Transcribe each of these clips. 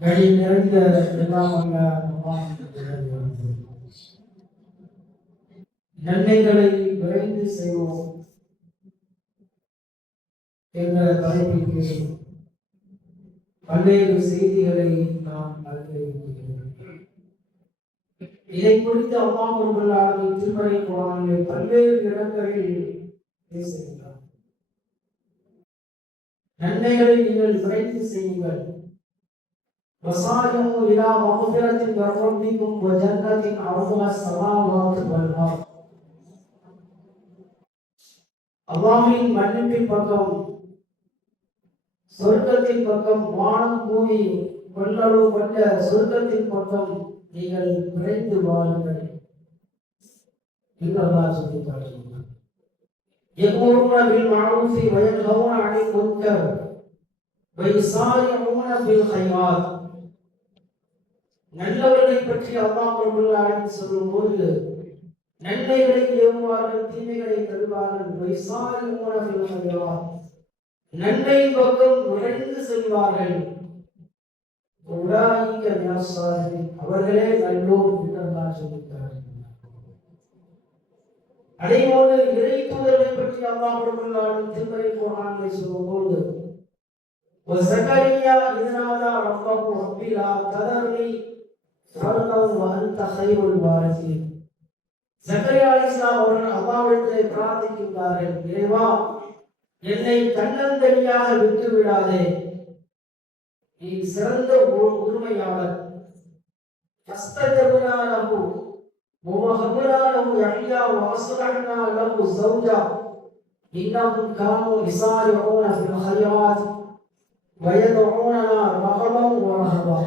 கனி நிறைந்த எல்லாம் நன்மைகளை விரைந்து செய்வோம் என்ற தலைப்பிற்கு பல்வேறு செய்திகளை நாம் அறிந்திருக்கிறோம். இதை குறித்து அல்லாஹ் ரப்பல் ஆலமீன் திருமறை குர்ஆனில் பல்வேறு இடங்களில் பேசுகிறார். நன்மைகளை நீங்கள் விரைந்து செய்யுங்கள். وصارعوا إلى مغفرة من ربكم وجنة عرضها السماوات والأرض. அல்லாஹ்வின் மன்னிப்பின் பக்கம், சொர்க்கத்தின் பக்கம், வானம் பூமி கொள்ளளவு கொண்ட சொர்க்கத்தின் பக்கம் நீங்கள் விரைந்து வாருங்கள் என்று அல்லாஹ் சொல்லி காட்டுகிறார். يأمرون بالمعروف وينهون عن المنكر ويسارعون بالخيرات. நல்லவர்களை பற்றி அல்லாஹ் ரப்பல் ஆலமீன் சொல்லும்போது நன்மைகளை ஏவுவார்கள், தீமைகளை தடுப்பார்கள். வைசாரிஊன ஃபில் கைராத், நன்மை பக்கம் விரைந்து செல்வார்கள். உலாயிக மினஸ் ஸாலிஹீன், அவர்களே நல்லோர் என்று அல்லாஹ் சொல்கிறார். அதேபோல இறை தூதர்களை பற்றி அல்லாஹ் ரப்பல் ஆலமீன் திருமறை குர்ஆனில் சொல்லும்போது وزكريا إذ نادى ربه رب لا تذرني فردا وأنت خير الوارثين. ஜக்கரியா அலைஹிஸ்ஸலாம் அவர்கள் அல்லாஹ்விடத்திலே பிரார்த்திக்கின்றார்கள், இறைவா என்னை தன்னந்தனியாக விட்டு விடாதே, நீ சிறந்த உரிமையாளர். ஃபஸ்தஜப்னா லஹு வவஹப்னா லஹு யஹ்யா வஅஸ்லஹ்னா லஹு ஸௌஜா இன்னஹும் கானூ யஸாரிஊன ஃபில் கைராத் வயதுஊனனா ரகபன் வரஹபா.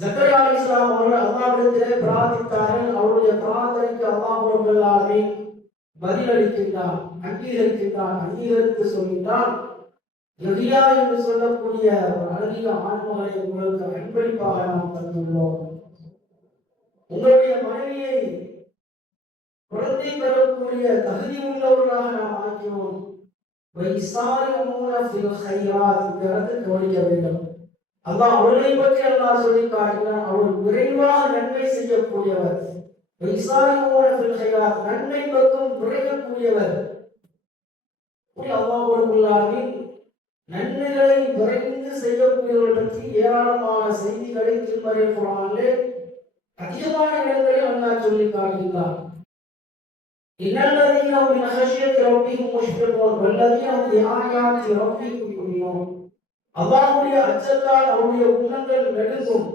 ஜக்கரியா அலைஹிஸ்ஸலாம் அவர்கள் அல்லாஹ்விடத்திலே பிரார்த்தித்தார்கள். அவருடைய பிரார்த்தனைக்கு அல்லாஹ் ரப்பல் ஆலமீன் பதிலளிக்கின்றார், அங்கீகரித்து சொல்கின்றார், யஹ்யா என்று சொல்லக்கூடிய ஒரு அழகிய ஆண்மகளை உங்களுக்கு அன்பளிப்பாக நாம் தந்துள்ளோம். உங்களுடைய மனைவியை குழந்தை பெறக்கூடிய தகுதி உள்ளவர்களாக நாம் ஆக்கினோம். வைசாரிஊன ஃபில் கைராத், இந்த இடத்தில் கவனிக்க வேண்டும். அல்லாஹ் அவர்களை பற்றி அல்லாஹ் சொல்லி காட்டுகிறார், அவர் விரைவாக நன்மை செய்யக்கூடியவர். வைசாரிஊன ஃபில் கைராத், நன்மை பக்கம் விரையக்கூடியவர். அல்லாஹ் ரப்பல் ஆலமீன் நன்மைகளை விரைந்து செய்யக்கூடியவர்கள் பற்றி ஏராளமான செய்திகளை திருமறை குர்ஆனிலே அதிகமான இடங்களில் அல்லாஹ் சொல்லி காட்டுகிறார். இன்னல்லதீன மின் ஹஷ்யத்தி ரப்பிஹிம் முஷ்ஃபிகூன் வல்லதீன பிஆயாத்தி ரப்பிஹிம் யுமினூன். அல்லாஹ்வுடைய அச்சத்தால் அவருடைய உள்ளங்கள் நடுங்கும்,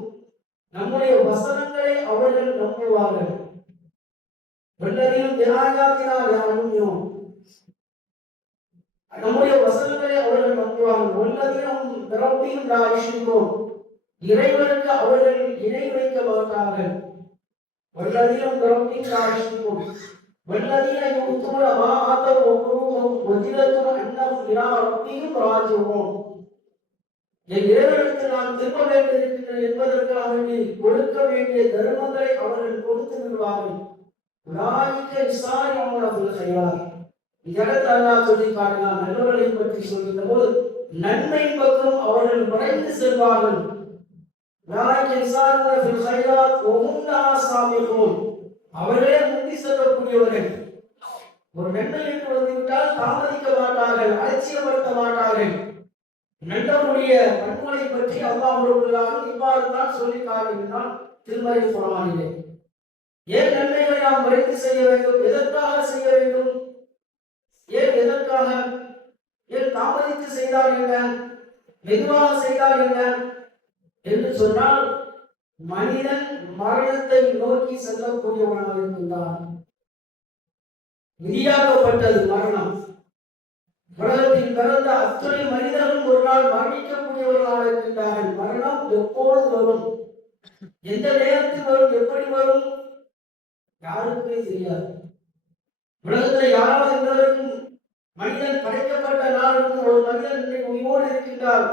நம்முடைய வசனங்களை அவர்கள் நம்புவார்கள். வல்லதீன பிஆயாத்தினா யுமினூன், நம்முடைய வசனங்களை அவர்கள் நம்புவார்கள். வல்லதீன ரப்பிஹிம் லா யுஷ்ரிகூன், இறைவனுக்கு அவர்கள் இணை வைக்க மாட்டார்கள். வல்லதீன ரப்பிஹிம் லா யுஷ்ரிகூன் வல்லதீன யு'தூன மா ஆதவ் வகுலூஹும் வஜிலத்துன் அன்னஹும் இலா ரப்பிஹிம் ராஜிஊன். என் இறைவனுக்கு நான் திரும்ப வேண்டியிருக்கிறேன் என்பதற்காக வேண்டி கொடுக்க வேண்டிய தர்மங்களை அவர்கள் கொடுத்து விடுவார்கள். உலாயிக யஸாரிஊன ஃபில் கைராத், இதற்கு அல்லாஹ் சொல்லி காட்டினார். நல்லவர்களை பற்றி சொல்கின்ற போது நன்மை பக்கம் அவர்கள் விரைந்து செல்வார்கள். உலாயிக யஸாரிஊன ஃபில் கைராத் வஹும் லஹா சாபிகூன், அவர்களே முந்தி செல்லக்கூடியவர்கள். ஒரு நன்மை என்று வந்துவிட்டால் தாமதிக்க மாட்டார்கள், அலட்சியப்படுத்த மாட்டார்கள். நல்லவருடைய பண்புகளை பற்றி அல்லாஹ் ரப்பல் ஆலமீன் இவ்வாறு தான் சொல்லி காட்டுகிறான் திருமறை குர்ஆனிலே. ஏன் நன்மைகளை நாம் விரைந்து செய்ய வேண்டும்? எதற்காக செய்ய வேண்டும்? எதற்காக? ஏன் தாமதித்து செய்தால் என்ன, மெதுவாக செய்தால் என்ன என்று சொன்னால், மனிதன் மரணத்தை நோக்கி செல்லக்கூடியவனாக இருக்கின்றான். விதியாக்கப்பட்டது மரணம். உலகத்தில் பிறந்த அத்தனை மனிதர்களும் ஒரு நாள் மரணிக்கக்கூடியவர்களாக இருக்கின்றார்கள். மரணம் எப்போது வரும், எந்த நேரத்தில் வரும், எப்படி வரும், யாருக்குமே தெரியாது. உலகத்தில் யாராவது இருந்தவருக்கும் மனிதன் படைக்கப்பட்ட நாளுக்கும் ஒரு மனிதன் உயிரோடு இருக்கின்றார்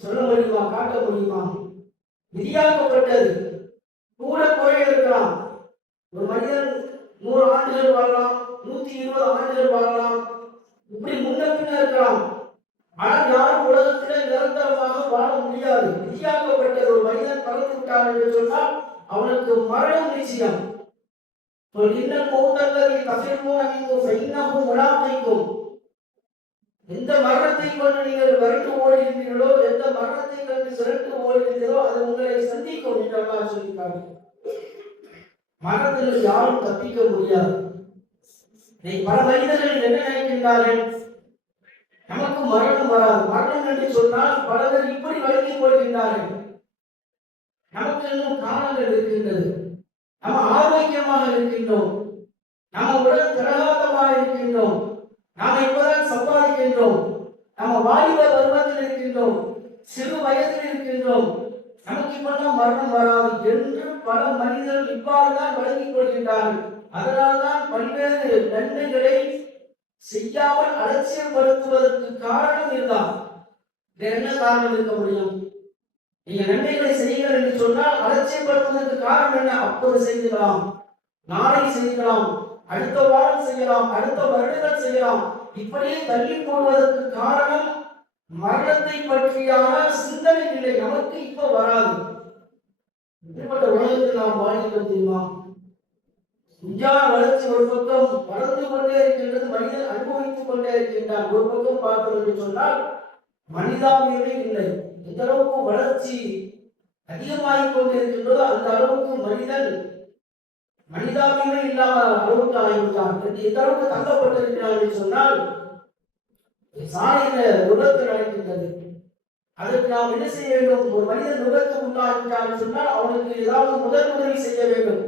சொல்ல முடியுமா, காட்ட முடியுமா? விதியாக்கப்பட்டது. கூட குறைய இருக்கலாம். ஒரு மனிதன் 100 ஆண்டுகள் வாழலாம், 120 ஆண்டுகள் வாழலாம், இப்படி முன்ன பின்ன இருக்கலாம். ஆனால் யாரும் உலகத்திலே நிரந்தரமாக வாழ முடியாது. விதியாக்கப்பட்டது. ஒரு மனிதன் பறந்து விட்டான் என்று சொன்னால் அவனுக்கு மரணம் நிச்சயம். எந்த மரணத்தை கொண்டு நீங்கள் விரண்டு ஓடுகிறீர்களோ, எந்த மரணத்தை கொண்டு விரண்டு ஓடுகிறீர்களோ அது உங்களை சந்திக்கும் என்று சொல்லியிருக்காங்க. மரணத்தில் யாரும் தப்பிக்க முடியாது. பல மனிதர்கள் என்ன நினைக்கின்றார்கள், நமக்கு மரணம் வராது. மரணம் என்று சொன்னால் பலர் இப்படி வழங்கிக் கொள்கின்றார்கள், நமக்கு இன்னும் காலங்கள் இருக்கின்றது, நம்ம ஆரோக்கியமாக இருக்கின்றோம், நம்ம உடல் திரகாதமாக இருக்கின்றோம், நாம் இப்பதான் சம்பாதிக்கின்றோம், நம்ம வாலிப பருவத்தில் இருக்கின்றோம், சிறு வயதில் இருக்கின்றோம், நமக்கு இப்பதான் மரணம் வராது என்று பல மனிதர்கள் இவ்வாறுதான் வழங்கிக் கொள்கின்றார்கள். அதனால்தான் பல்வேறு நன்மைகளை செய்யாமல் அலட்சியப்படுத்துவதற்கு காரணம் இதுதான். என்ன காரணம் இருக்க முடியும்? நீங்க நன்மைகளை செய்யுங்கள் என்று சொன்னால் அலட்சியப்படுத்துவதற்கு காரணம் என்ன? அப்போது செய்யலாம், நாளை செய்யலாம், அடுத்த வாரம் செய்யலாம், அடுத்த வருடங்கள் செய்யலாம், இப்படியே தள்ளி போடுவதற்கு காரணம் மரணத்தை பற்றியான சிந்தனை இல்லை, நமக்கு இப்ப வராது. இப்படிப்பட்ட உலகத்தில் நாம் வாழ்கிறோம் தெரியுமா? விஞ்ஞான வளர்ச்சி ஒரு பக்கம் வளர்ந்து கொண்டே இருக்கின்றது, மனிதன் அனுபவித்துக் கொண்டே இருக்கின்றான். ஒரு பக்கம் பார்ப்பது என்று சொன்னால் மனிதாபியமே இல்லை. எந்த அளவுக்கு வளர்ச்சி அதிகமாகிக் கொண்டிருக்கின்றதோ அந்த அளவுக்கு மனிதாபியமே இல்லாத அளவுக்கு ஆகிவிட்டான். எந்த அளவுக்கு தங்கப்பட்டிருக்கிறான் என்று சொன்னால் சாலையில விபத்து நடக்கின்றது, அதற்கு நாம் என்ன செய்ய வேண்டும்? ஒரு மனிதன் விபத்து உண்டாகிவிட்டான் சொன்னால் அவனுக்கு ஏதாவது உதவி செய்ய வேண்டும்.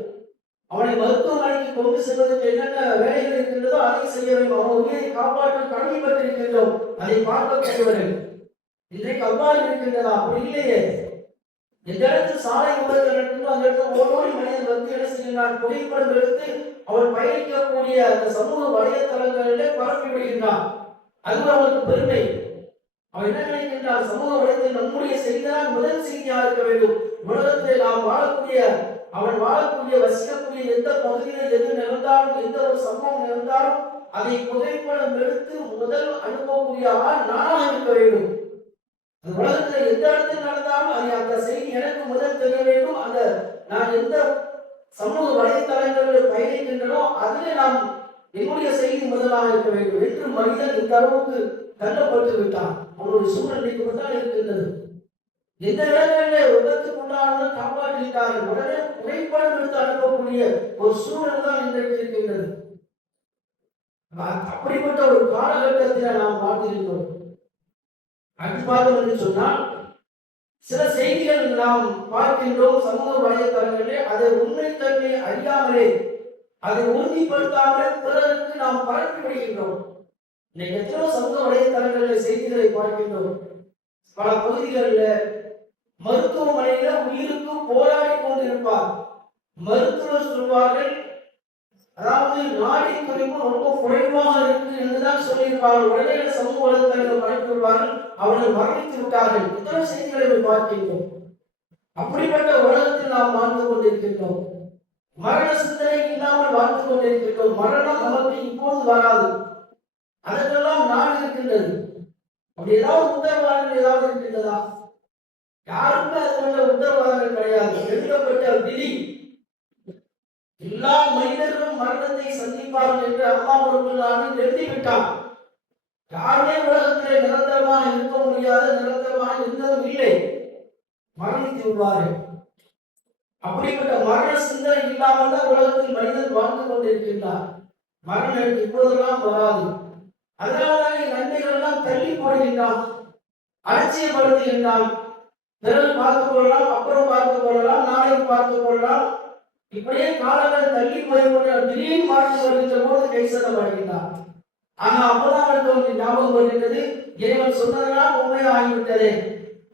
அவனை மருத்துவமனைக்கு கொண்டு செல்வதற்கு என்னென்ன வேலைகள் இருக்கின்றதோ அதை செய்ய வேண்டும். அவன் உயிரை காப்பாற்ற கடமைப்பட்டிருக்கின்றோம், அதை பார்க்கக்கூடியவர்கள். இன்றைக்கு அவ்வாறு இருக்கின்றதா? அப்படி இல்லையே. எந்த இடத்தில் சாலை விபத்து நடக்கின்றோ அந்த இடத்துல ஓடோடி மனிதன் வந்து என்ன செய்கின்றான்? புகைப்படம் எடுத்து அவன் பயணிக்கக்கூடிய அந்த சமூக வலைத்தளங்களிலே பரப்பி விடுகின்றான். அது அவனுக்கு பெருமை. அவன் என்ன நினைக்கின்றான்? சமூக வலைத்தில் நம்முடைய செய்திதான் முதல் செய்தியாக இருக்க வேண்டும். உலகத்தில் நாம் வாழக்கூடிய, அவன் வாழக்கூடிய வசிக்கக்கூடிய எந்த பகுதியில் எது நடந்தாலும், எந்த ஒரு சம்பவம் நடந்தாலும் அதை புகைப்படம் எடுத்து முதல் அனுப்பக்கூடிய ஆள் நானாக இருக்க வேண்டும். அந்த உலகத்தில் எந்த இடத்தில் நடந்தாலும் அதை அந்த செய்தி எனக்கு முதல் தெரிய வேண்டும். அந்த நான் எந்த சமூக வலைத்தளங்களில் பயணிக்கின்றனோ அதிலே நாம் என்னுடைய செய்தி முதலாக இருக்க வேண்டும் என்று மனிதன் இந்த அளவுக்கு தள்ளப்பட்டு விட்டான். அவனுடைய சூழ்நிலைக்கு தான் இருக்கின்றது. எந்த இடங்களிலே விபத்துக்கு உண்டானதும் காப்பாற்றிட்டார்கள், உடனே புகைப்படம் எடுத்து அனுப்பக்கூடிய ஒரு சூழல் தான் இன்றைக்கு இருக்கின்றது. அப்படிப்பட்ட ஒரு காலகட்டத்தில் நாம் பார்த்திருக்கிறோம். அடுத்து என்று சொன்னால் சில செய்திகள் நாம் பார்க்கின்றோம் சமூக வலைத்தளங்களிலே, அதை உண்மைத்தன்மை அறியாமலே, அதை உறுதிப்படுத்தாமலே பிறருக்கு நாம் பரப்பி விடுகின்றோம். இன்னைக்கு எத்தனையோ சமூக வலைத்தளங்களில் செய்திகளை பார்க்கின்றோம். பல பகுதிகளில் மருத்துவமனையில உயிருக்கு போராடி கொண்டிருப்பார். மருத்துவர் சொல்வார்கள், அதாவது நாடி துடிப்பு ரொம்ப குறைவாக இருக்கு என்றுதான் சொல்லியிருப்பார்கள். உடனே சமூக வலைத்தளங்கள் பரப்பிவிடுவார்கள், அவர்கள் மரணித்து விட்டார்கள். இத்தனை செய்திகளை பார்க்கின்றோம். அப்படிப்பட்ட உலகத்தில் நாம் வாழ்ந்து கொண்டிருக்கின்றோம். மரண சிந்தனை இல்லாமல் வாழ்ந்து கொண்டிருக்கின்றோம். மரணம் நமக்கு இப்போது வராது, அதற்கெல்லாம் நாள் இருக்கின்றது. அப்படி ஏதாவது உத்தரவாதங்கள் ஏதாவது இருக்கின்றதா? யாருமே அது போன்ற உத்தரவாதங்கள் கிடையாது. எழுதப்பட்ட விதி, எல்லா மனிதர்களும் மரணத்தை சந்திப்பார்கள் என்று அல்லாஹ் எழுதிவிட்டான். யாருமே உலகத்திலே நிரந்தரமாக இருக்க முடியாத, நிரந்தரமாக இருந்ததும் இல்லை, மரணித்து விடுவார்கள். அப்படிப்பட்ட மரண சிந்தனை இல்லாமல் தான் உலகத்தில் மனிதன் வாழ்ந்து கொண்டிருக்கின்றார். மரணம் இப்போதெல்லாம் வராது. அதனால்தான் நன்மைகள் எல்லாம் தள்ளி போடுகின்றான், அலட்சியப்படுத்துகின்றான். பிறகு பார்த்துக் கொள்ளலாம், அப்புறம் பார்த்துக் கொள்ளலாம், நாளைக்கு பார்த்துக் கொள்ளலாம். இப்படியே காலங்கள் தள்ளி போய்கொண்டு திடீர்னு பார்த்து வருகின்ற போது கைசதம் வருகின்றார். ஆனா அப்பதான் அவருக்கு ஞாபகம் வருகின்றது, இறைவன் சொன்னதெல்லாம் உண்மையாக ஆகிவிட்டதே,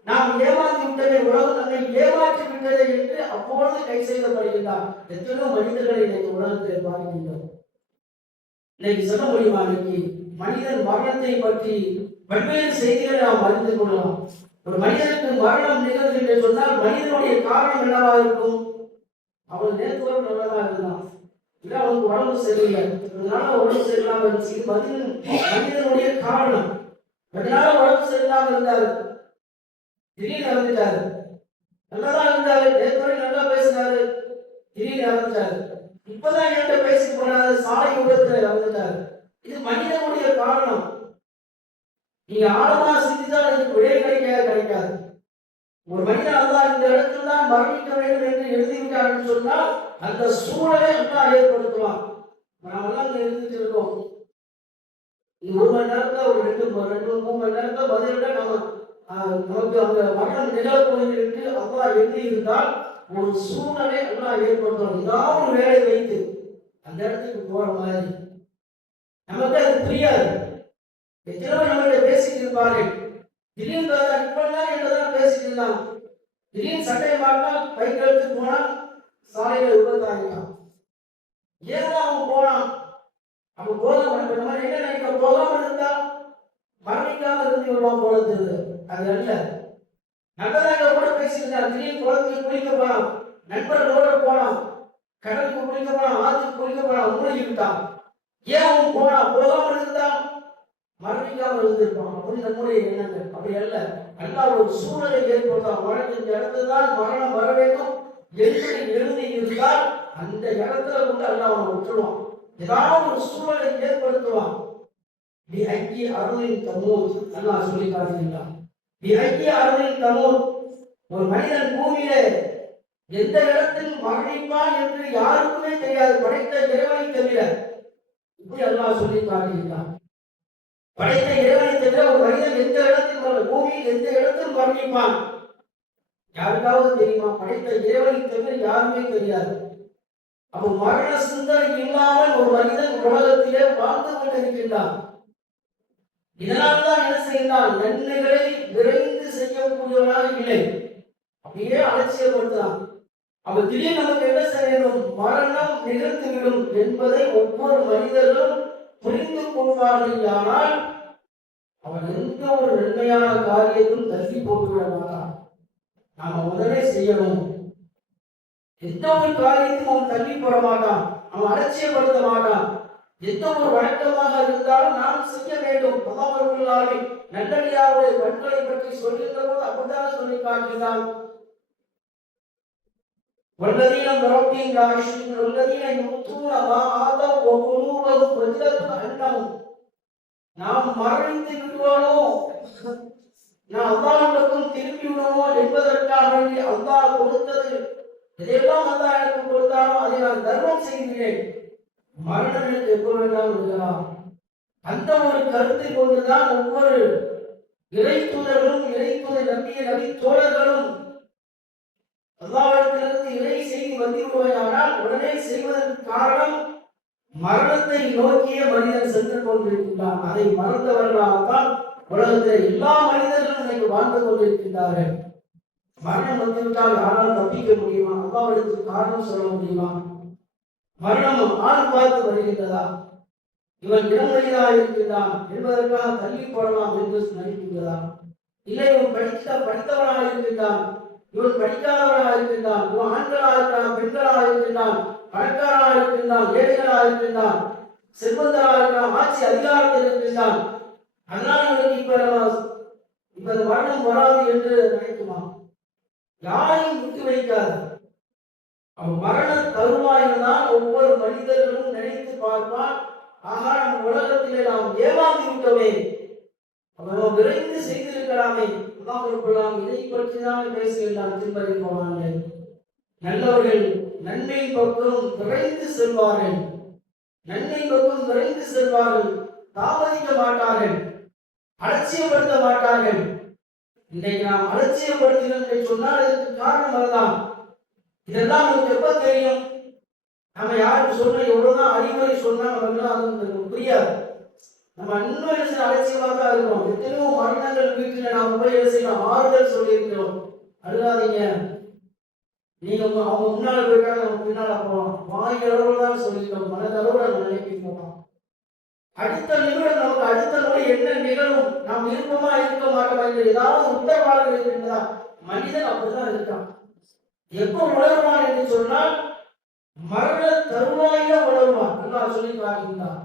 நாம் ஏமாற்றி விட்டதே, உலகம் நம்மை ஏமாற்றி விட்டதே என்று அப்பொழுது கை செய்யப்படுகின்றார். எத்தனையோ மனிதர்களை இன்னைக்கு உலகத்தில் பார்க்கின்றோம். இன்னைக்கு சொல்ல முடியுமா? இன்னைக்கு மனிதன் மரணத்தை பற்றி பல்வேறு செய்திகளை நாம் அறிந்து கொள்ளலாம். ஒரு மனிதனுக்கு மரணம் நிகழ்வு என்று சொன்னால் மனிதனுடைய காரணம் என்னவா இருக்கும்? அவன் நேற்றுவரும் நல்லதா இருந்தான், இல்ல அவனுக்கு உடம்பு சரியில்லை, அதனால உடம்பு சரியில்லாம இருந்துச்சு. மனிதனுடைய காரணம். கொஞ்ச நாள் உடம்பு சரியில்லாம இருந்தாரு, திடீர்னு இறந்துட்டாரு. நல்லாதான் இருந்தாரு, நேற்று நல்லா பேசினாரு, திடீர்னு இறந்துட்டாரு. இப்பதான் என்கிட்ட பேசிட்டு போனாரு, சாலை விபத்துல இறந்துட்டாரு. இது மனிதனுடைய காரணம். நீங்க ஆழமா சிந்தித்தால் இதுக்கு விடை கிடைக்காது. ஒரு மனிதன் அல்லாஹ் இந்த இடத்துல தான் மரணிக்க வேண்டும் என்று எழுதிவிட்டார் சொன்னால் அந்த சூழலை அல்லாஹ் ஏற்படுத்துவான். நாமெல்லாம் இங்க எழுதிட்டு இருக்கோம். இது 1 மணி நேரத்துல ஒரு 2 3 மணி நேரத்துல பதிலிட நமக்கு அந்த மரணம் நிகழப்போகிறது அல்லாஹ் எழுதி இருந்தால் ஒரு சூழலை அல்லாஹ் ஏற்படுத்துவான். ஏதாவது ஒரு வேலை வைத்து அந்த இடத்துக்கு போற மாதிரி. நமக்கு அது புரியாது. எத்தனை நம்மகிட்ட பேசிட்டு இருப்பார்கள். திடீர்னு இப்பெல்லாம் என்னதான் பேசிட்டு இருந்தான், திடீர்னு சட்டையை மாட்டினா பைக் எடுத்து போனா சாலையில விபத்தாகிட்டான். ஏன் அவன் போனான்? அவன் போகாம இந்த மாதிரி என்ன நினைக்க, போகாம இருந்தா மரணிக்காம இருந்து விடுவான் போல தெரியுது. அது அல்ல. நல்லதாக கூட பேசியிருந்தான், திடீர்னு குளத்துக்கு குளிக்க போனான், நண்பர்களோட போனான், கடலுக்கு குளிக்க போனான், ஆற்றுக்கு குளிக்க போனான், மூழ்கிவிட்டான். ஏன் அவன் போனான்? போகாம இருந்தான் மரணிக்காமல் இருந்திருப்பான். அப்படி நம்முடைய எண்ணங்கள். அப்படி அல்ல. அல்லாஹ் ஒரு சூழலை ஏற்படுத்தால் மரணத்தின் இடத்துதான் மரணம் வர வேண்டும் என்று எழுதி இருந்தால் அந்த இடத்துல கொண்டு அல்லாஹ் அவனை விட்டுருவான். ஏதாவது ஒரு சூழலை ஏற்படுத்துவான். நீ ஐக்கிய அருளின் தமூத் அல்லாஹ் சொல்லி காட்டுகின்றான். நீ ஐக்கிய அருளின் தமூத். ஒரு மனிதன் பூமியில எந்த இடத்தில் மரணிப்பான் என்று யாருக்குமே தெரியாது, படைத்த இறைவனை தவிர. இப்படி அல்லாஹ் சொல்லி காட்டுகின்றான். படைத்த இறைவனை தவிர ஒரு மனிதன் எந்த இடத்தில் பூமியில் எந்த இடத்தில் மரணிப்பான் யாருக்காவது தெரியுமா? படைத்த இறைவனை தவிர யாருமே தெரியாது. அப்ப மரண சிந்தனை இல்லாமல் ஒரு மனிதன் உலகத்திலே வாழ்ந்து கொண்டிருக்கின்றான். இதனால்தான் என்ன செய்கிறான்? நன்மைகளை விரைந்து செய்யக்கூடியவனாக இல்லை, அப்படியே அலட்சியப்படுத்தான். அப்ப திடீர்னு நமக்கு என்ன செய்யணும்? மரணம் நிகழ்ந்துவிடும் என்பதை ஒவ்வொரு மனிதர்களும் புரிந்து கொள்வார்கள். ஆனால் அவன் எந்த ஒரு நன்மையான காரியத்தையும் தள்ளி போட்டுவிட மாட்டான். நாம உடனே செய்யணும். எந்த ஒரு காரியத்தையும் அவன் தள்ளி போட மாட்டான், அவன் அலட்சியப்படுத்த மாட்டான். எந்த ஒரு வழக்கமாக இருந்தாலும் நாம் செய்ய வேண்டும். அல்லாஹ் நல்லடியாருடைய கண்களை பற்றி சொல்கின்ற போது அப்படித்தான் சொல்லி காட்டுகிறான். والذين بربهم لا يشركون والذين يؤتون ما آتوا وقلوبهم وجلة أنهم நாம் மரணித்து விடுவானோ, நான் அல்லாஹ்விடத்தில் திரும்பி விடுவோமோ என்பதற்காக வேண்டி அல்லாஹ் கொடுத்தது எதையெல்லாம் அல்லாஹ் எனக்கு கொடுத்தானோ அதை நான் தர்மம் செய்கிறேன். மரணம் எனக்கு எப்போ வேண்டாம் இருக்கலாம். அந்த ஒரு கருத்தை கொண்டுதான் ஒவ்வொரு இறை தூதர்களும் இறை தூதர் நம்பிய நபி தோழர்களும் அல்லாஹ்விடத்திலிருந்து இறை செய்தி வந்து விடுவாயானால் உடனே செய்வதற்கு காரணம் மரணத்தை நோக்கிய மனிதன் சென்று கொண்டிருக்கின்றான். அதை மறந்தவர்களாகத்தான் உலகத்தில் எல்லா மனிதர்களும் இன்னைக்கு வாழ்ந்து கொண்டிருக்கின்றார்கள். மரணம் வந்துவிட்டால் யாரால் தப்பிக்க முடியுமா? அல்லாஹ்விடத்துக்கு காரணம் சொல்ல முடியுமா? மரணம் ஆள் பார்த்து வருகின்றதா? இவன் இளமனிதாக இருக்கின்றான் என்பதற்காக தள்ளி போடலாம் என்று நினைக்கின்றதா? இல்லை, இவன் படித்தவனாக இருக்கின்றான், இவன் படிக்காதவனாக இருக்கின்றான், இவன் ஆண்களாக இருக்கிறான், பெண்களாக இருக்கின்றான், பணக்காரனாக இருக்கின்றான், ஏழைகளாக இருக்கின்றான், செல்வந்தராக இருக்கிறான், ஆட்சி அதிகாரத்தில் இருக்கின்றான், அதனால் இவனுக்கு இப்ப மரணம் வராது என்று நினைக்குமா? யாரையும் விட்டு வைக்காது. மரண தருவாயில் தான் ஒவ்வொரு மனிதர்களும் நினைத்து பார்ப்பான். ஆகா, நம்ம உலகத்திலே நாம் ஏமாந்து விட்டோமே, அவன் விரைந்து செய்திருக்கலாமே. இதை பற்றி தான் பேசுகின்றான். திருப்பதி போவாங்க. நல்லவர்கள் நன்மை பக்கம் விரைந்து செல்வார்கள், நன்மை பக்கம் விரைந்து செல்வார்கள், தாமதிக்க மாட்டார்கள், அலட்சியப்படுத்த மாட்டார்கள். இன்றைக்கு நாம் அலட்சியப்படுத்தினோம் என்று சொன்னால் இதற்கு காரணம் அதுதான். இதெல்லாம் நமக்கு எப்ப தெரியும்? நம்ம யாருக்கு சொன்ன எவ்வளவுதான் அறிவுரை சொன்னா நமக்குலாம் அது புரியாது. நம்ம இன்னும் என்ன செய்ய அலட்சியமாக தான் இருக்கிறோம். எத்தனையோ மரணங்கள் வீட்டில் நாம் போய் என்ன செய்யணும்? ஆறுதல் சொல்லியிருக்கிறோம். அழுகாதீங்க, நீங்க அவங்க முன்னால போயிட்டாங்க, நம்ம பின்னால போகலாம். வாய் அளவுல தான் சொல்லிட்டோம், மனதளவுல நம்ம நினைக்க போகலாம். அடுத்த நிமிடம் நமக்கு அடுத்த நோய் என்ன நிகழும், நாம் இருப்போமா இருக்க மாட்டோமா என்று ஏதாவது உத்தரவாதம் இருக்கின்றதா? மனிதன் அப்படிதான் இருக்கான். எப்போ உணர்வான் என்று சொன்னால் மரண தருவாயில உணர்வான். அல்லாஹ் சொல்லி காட்டுகின்றான்.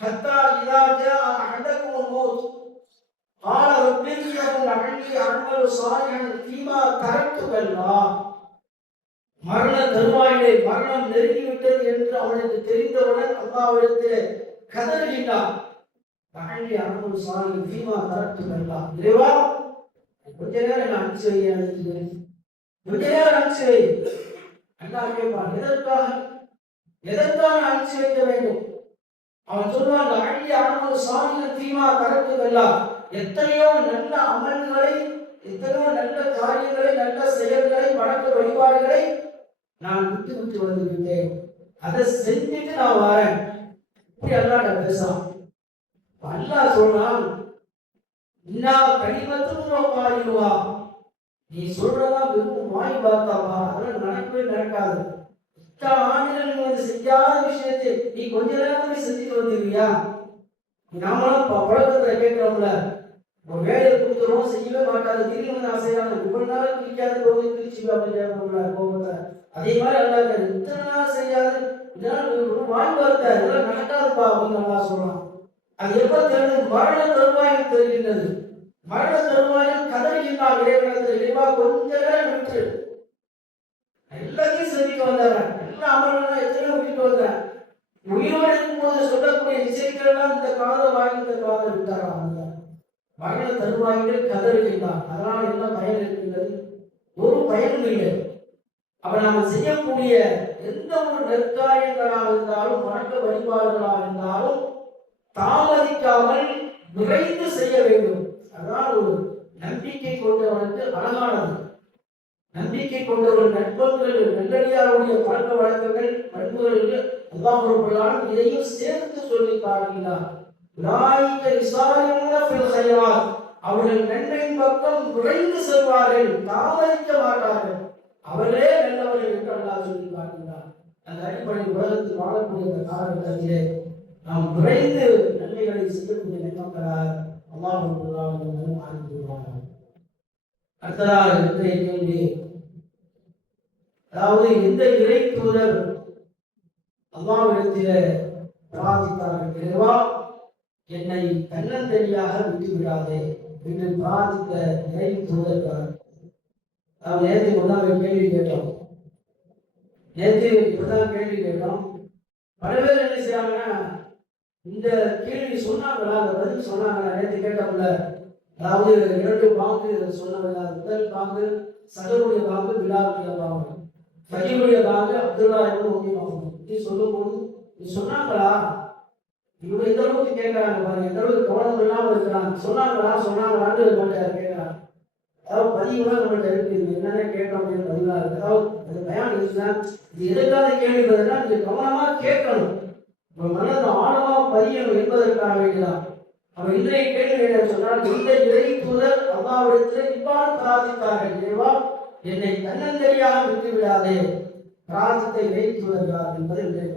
ஹத்தா இதா ஜா அஹதக்கும் மௌத், தருவாயிலே மரணம் நெருங்கிவிட்டது என்று அவனுக்கு தெரிந்தவுடன் அல்லாஹ்விடத்திலே கதறுகின்றான். தாண்டி அனுபவம் சாமி தீமா தரத்து வரலாம். இறைவா கொஞ்ச நேரம் நான் அனுப்பிச்சு வைக்கிறேன், கொஞ்ச நேரம் அனுப்பிச்சு வை. அல்லாஹ் கேட்பான், எதற்காக அனுப்பிச்சு வைக்க வேண்டும்? அவன் சொல்வான், அழகிய அனுபவம் சாமி தீமா தரத்து வரலாம். எத்தனையோ நல்ல அமல்களை, எத்தனையோ நல்ல காரியங்களை, நல்ல செயல்களை, வணக்க வழிபாடுகளை நான் விட்டு விட்டு வந்துவிட்டேன். அதை செஞ்சுட்டு நான் வரேன். இப்படி அல்லாஹ் பேசலாம். அல்லாஹ் சொல்றான், இன்னா கனிமத்தும் பாயுவா, நீ சொல்றதா வெறும் வாய் பார்த்தாவா, அதெல்லாம் நடக்கவே நடக்காது. இத்தனை ஆண்டுகள் நீ வந்து செய்யாத விஷயத்தை நீ கொஞ்ச நேரத்துல செஞ்சுட்டு வந்துருவியா? நாமளும் பழக்கத்துல கேட்கிறோம்ல, ஒரு வேலையை கொடுத்துருவோம், செய்யவே மாட்டாது, திடீர்னு ஆசையான இவ்வளவு நாள் பிடிக்காத போது பிரிச்சு அப்படின்னு கோபத்தை. அதே மாதிரி அல்லாஹ் இத்தனை நாள் செய்யாது, இதெல்லாம் வாய் வார்த்தை, இதெல்லாம் நடக்காதுப்பா அப்படின்னு நல்லா சொல்றான். அது எப்ப தெரிஞ்சு? மரண தருவாயில் தெரிகின்றது. மரண தருவாயில் கதறுகின்றான் இறைவனத்தில், இறைவா கொஞ்ச நேரம் விட்டு எல்லாத்தையும் செஞ்சுட்டு வந்தாரன், எல்லா அமர்லாம் எத்தனையோ விட்டுட்டு வந்தேன். உயிரோடு இருக்கும்போது சொல்லக்கூடிய இசைக்கெல்லாம் இந்த காத வாங்கி இந்த காத விட்டாராம். மரண தருவாயில் கதறுகின்றான். அதனால என்ன பயன் இருக்கின்றது? ஒரு பயனும் இல்லை. அவன் நாம செய்யக்கூடிய எந்த ஒரு நெற்காரியங்களாக இருந்தாலும், வணக்க வழிபாடுகளாக இருந்தாலும் தாமதிக்காமல் விரைந்து செய்ய வேண்டும். அதனால் ஒரு நம்பிக்கை கொண்டவனுக்கு அழகானது. நம்பிக்கை கொண்டவர்கள் நட்புகள், நல்லடியாருடைய பழக்க வழக்கங்கள், பண்புகளுக்கு அல்லாஹ் இதையும் சேர்த்து சொல்லி காட்டுகிறார். அவர்கள் நன்மையின் பக்கம் விரைந்து செல்வார்கள், தாமதிக்க மாட்டார்கள், அவர்களே நல்லவர்கள் என்று அல்லாஹ் சொல்லி காட்டுகிறார். அந்த அடிப்படையில் உலகத்தில் வாழக்கூடிய இந்த காலகட்டத்திலே நாம் விரைந்து நன்மைகளை செய்யக்கூடிய நிலைமைகளால் அல்லாஹ் ஆரம்பித்துள்ளார். அடுத்ததாக இன்றைய கேள்வி, அதாவது எந்த இறை தூதர் அல்லாஹ்விடத்திலே பிரார்த்தித்தார்கள்? இறைவா என்னை தன்னந்தனியாக விட்டு விடாதே என்று பிரார்த்தித்த இறை தூதர்கள். நாம் நேற்று இப்பதான் கேள்வி கேட்டோம். பல பேர் என்ன செய்யறாங்கன்னா, இந்த கேள்வி சொன்னாங்களா, அந்த பதில் சொன்னாங்களா? நேற்று கேட்டோம்ல, அதாவது 2 பாங்கு சொன்னாங்க. முதல் பாங்கு சகருடைய பாங்கு, விழாவுடைய பாங்கு, ஃபஜீருடைய பாங்கு, அப்துல்லா என்று சொல்லும் போது நீ சொன்னாங்களா? இவங்க எந்த அளவுக்கு கேட்கறாங்க பாருங்க, எந்த அளவுக்கு கவனம் இல்லாமல் இருக்கிறாங்க. சொன்னாங்களான்னு கேட்கறாங்க. அதாவது பதிவுலாம் நம்மள்ட்ட இருக்கு, என்னென்ன கேட்டோம் அப்படின்னு பதிவாக இருக்கு. அதாவது அது பயம் இருந்துச்சுன்னா இது எதுக்காக கேள்விப்பதுன்னா நீங்க கவனமா கேட்கணும், உங்க மனதை ஆழமா பதியணும் என்பதற்காக வேண்டிதான். அவன் இன்றைய கேள்வி என்ன சொன்னால், இந்த இறை தூதர் அல்லாஹ்விடத்தில் இவ்வாறு பிரார்த்தித்தார்கள், இறைவா என்னை தன்னந்தனியாக விட்டு விடாதே. பிரார்த்தித்த இறை தூதர் யார் என்பது இன்றைய